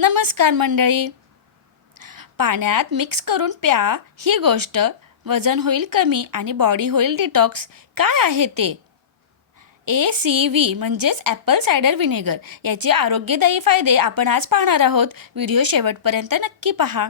नमस्कार मंडळी. पाण्यात मिक्स करून प्या ही गोष्ट वजन होईल कमी आणि बॉडी होईल डिटॉक्स. काय आहे ते? ACV म्हणजेच ॲपल सायडर व्हिनेगर. याचे आरोग्यदायी फायदे आपण आज पाहणार आहोत. व्हिडिओ शेवटपर्यंत नक्की पहा.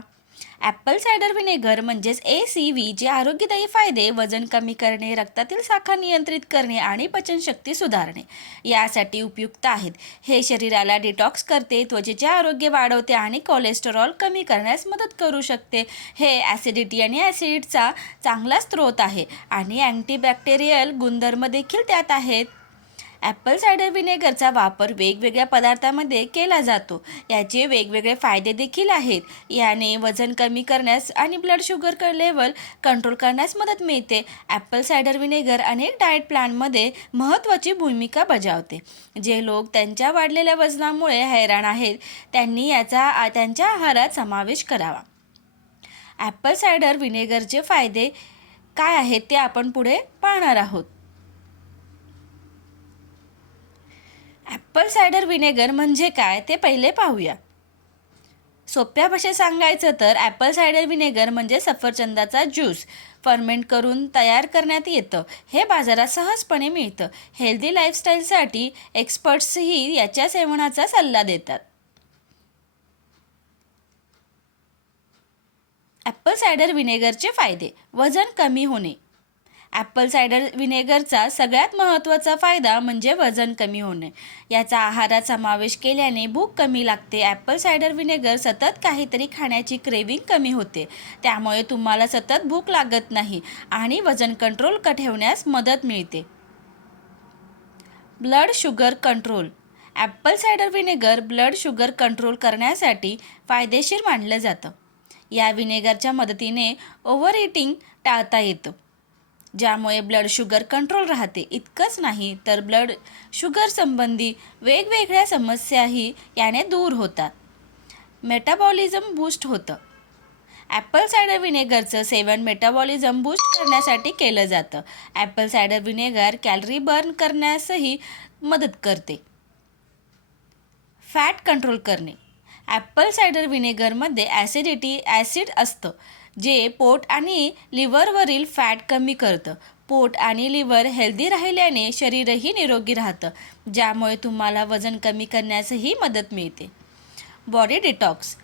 ॲपल सायडर व्हिनेगर म्हणजेच ACV चे आरोग्यदायी फायदे: वजन कमी करणे, रक्तातील साखर नियंत्रित करणे आणि पचनशक्ती सुधारणे यासाठी उपयुक्त आहेत. हे शरीराला डिटॉक्स करते, त्वचेचे आरोग्य वाढवते आणि कोलेस्टेरॉल कमी करण्यास मदत करू शकते. हे ॲसिडिटी आणि ॲसिडचा चांगला स्रोत आहे आणि अँटीबॅक्टेरियल गुणधर्म देखील त्यात आहेत. ॲपल सायडर व्हिनेगरचा वापर वेगवेगळ्या पदार्थांमध्ये केला जातो. याचे वेगवेगळे फायदे देखील आहेत. याने वजन कमी करण्यास आणि ब्लड शुगर लेवल कंट्रोल करण्यास मदत मिळते. ॲपल सायडर व्हिनेगर अनेक डाएट प्लॅनमध्ये महत्त्वाची भूमिका बजावते. जे लोक त्यांच्या वाढलेल्या वजनामुळे हैराण आहेत त्यांनी याचा त्यांच्या आहारात समावेश करावा. ॲपल सायडर व्हिनेगरचे फायदे काय आहेत ते आपण पुढे पाहणार आहोत. ॲपल सायडर व्हिनेगर म्हणजे काय ते पहिले पाहूया. सोप्या भाषेत सांगायचं तर ॲपल सायडर व्हिनेगर म्हणजे सफरचंदाचा ज्यूस फर्मेंट करून तयार करण्यात येतं. हे बाजारात सहजपणे मिळतं. हेल्दी लाईफस्टाईलसाठी एक्सपर्ट्सही याच्या सेवनाचा सल्ला देतात. ॲपल सायडर व्हिनेगरचे फायदे: वजन कमी होणे. ॲपल सायडर व्हिनेगरचा सगळ्यात महत्त्वाचा फायदा म्हणजे वजन कमी होणे. याचा आहारात समावेश केल्याने भूक कमी लागते. ॲपल सायडर व्हिनेगर सतत काहीतरी खाण्याची क्रेविंग कमी होते. त्यामुळे तुम्हाला सतत भूक लागत नाही आणि वजन कंट्रोल ठेवण्यास मदत मिळते. Blood sugar control. ॲपल सायडर व्हिनेगर ब्लड शुगर कंट्रोल करण्यासाठी फायदेशीर मानलं जातं. या व्हिनेगरच्या मदतीने ओव्हर इटिंग टाळता येतं, ज्यामुळे ब्लड शुगर कंट्रोल राहते. इतकंच नाही तर ब्लड शुगर संबंधी वेगवेगळ्या समस्याही याने दूर होतात. मेटाबॉलिझम बूस्ट होतं. ॲपल सायडर व्हिनेगरचं सेवन मेटाबॉलिझम बूस्ट करण्यासाठी केलं जातं. ॲपल सायडर व्हिनेगर कॅलरी बर्न करण्यासही मदत करते. फॅट कंट्रोल करणे. ॲपल सायडर व्हिनेगरमध्ये ॲसिड असतं, जे पोट आणि लिव्हरवरील फॅट कमी करतं. पोट आणि लिव्हर हेल्दी राहिल्याने शरीरही निरोगी राहतं, ज्यामुळे तुम्हाला वजन कमी करण्यासही मदत मिळते. Body detox.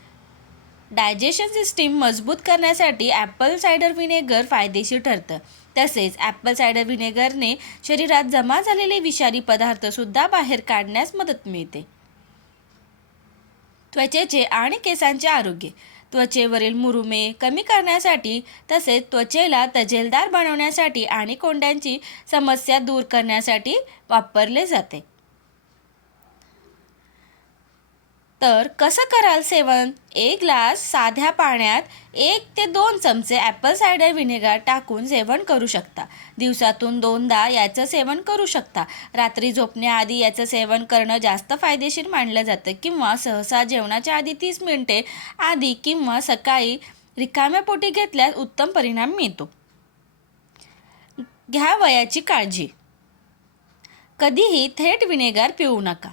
डायजेशन सिस्टीम मजबूत करण्यासाठी ॲपल सायडर व्हिनेगर फायदेशीर ठरतं. तसेच ॲपल सायडर व्हिनेगरने शरीरात जमा झालेले विषारी पदार्थसुद्धा बाहेर काढण्यास मदत मिळते. त्वचेचे आणि केसांचे आरोग्य. त्वचेवरील मुरुमे कमी करण्यासाठी तसेच त्वचेला तजेलदार बनवण्यासाठी आणि कोंड्यांची समस्या दूर करण्यासाठी वापरले जाते. तर कसं कराल सेवन? 1 ग्लास साध्या पाण्यात 1 ते 2 चमचे ॲपल सायडर व्हिनेगर टाकून सेवन करू शकता. दिवसातून 2दा याचं सेवन करू शकता. रात्री झोपण्याआधी याचं सेवन करणं जास्त फायदेशीर मानलं जातं, किंवा सहसा जेवणाच्या आधी 30 मिनिटे आधी किंवा सकाळी रिकाम्या पोटी घेतल्यास उत्तम परिणाम मिळतो. घ्या वयाची काळजी. कधीही थेट व्हिनेगर पिऊ नका.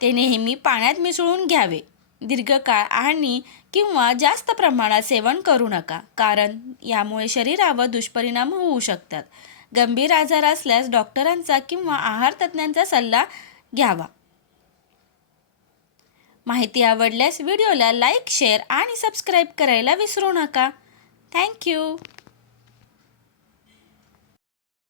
ते नेहमी पाण्यात मिसळून घ्यावे. दीर्घकाळ आणि किंवा जास्त प्रमाणात सेवन करू नका, कारण यामुळे शरीरावर दुष्परिणाम होऊ शकतात. गंभीर आजार असल्यास डॉक्टरांचा किंवा आहार तज्ज्ञांचा सल्ला घ्यावा. माहिती आवडल्यास व्हिडिओला लाईक, शेअर आणि सबस्क्राईब करायला विसरू नका. थँक्यू.